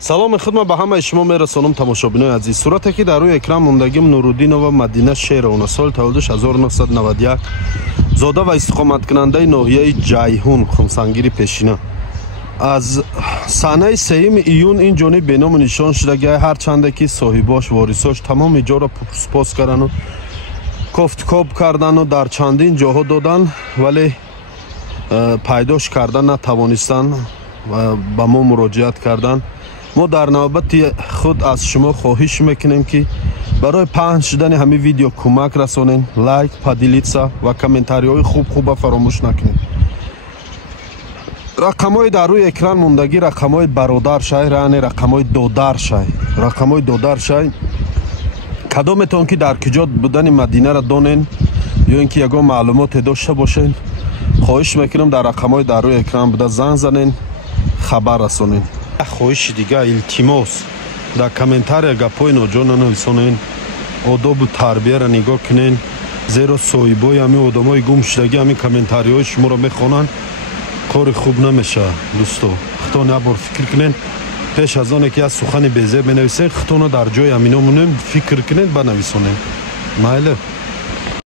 саломи хидмат ба ҳамаи шумо мерасонам тамошобинои азиз. сурате ки дар рӯи экран мондагим Нуруддинова Мадина Шеровна, соли таваллудш 1991, зода ва истиқоматкунандаи ноҳияи Ҷайҳун, Хумсангири Пешина. аз санаи 3 июн ин ҷониб беноми нишон шуда гай ҳарчанде ки соҳибош ворисош тамоми ҷоро пурспос кардану кофткоб кардану дар чандин ҷоҳо додан, вале пайдош кардан натавонистанд ва ба мо муроҷиат кардан. мо дар навбати худ аз шумо хоҳиш мекунем ки барои паҳн шудани ҳамин видео кӯмак расонем, лайк, падилитса ва комментариҳои хуб-хуба фаромӯш накунем. рақамҳои дар рӯи экран мондагӣ рақамҳои бародаршай, яъне рақамҳои додаршай. рақамҳои додаршай кадометон ки дар куҷо будани Мадинаро донен ё ин ки ягон маълумоте дошта бошед, хоҳиш мекунам дар рақамҳои дар рӯи экран буда занг занен, хабар расонен. хоҳиши дига, илтимос, дар комментария гапҳои ноҷона нависонен, одобу тарбияро нигоҳ кунен, зеро соҳибои ҳамин одамои гум шудагӣ ҳамин комментариҳои шуморо мехонанд, кори хуб намешавад. дӯсто, худто набор фикр кунед, пеш аз оне ки аз сухани безеб менависед, худтона дар ҷои ҳамино монем фикр кунед, банависонед. майле.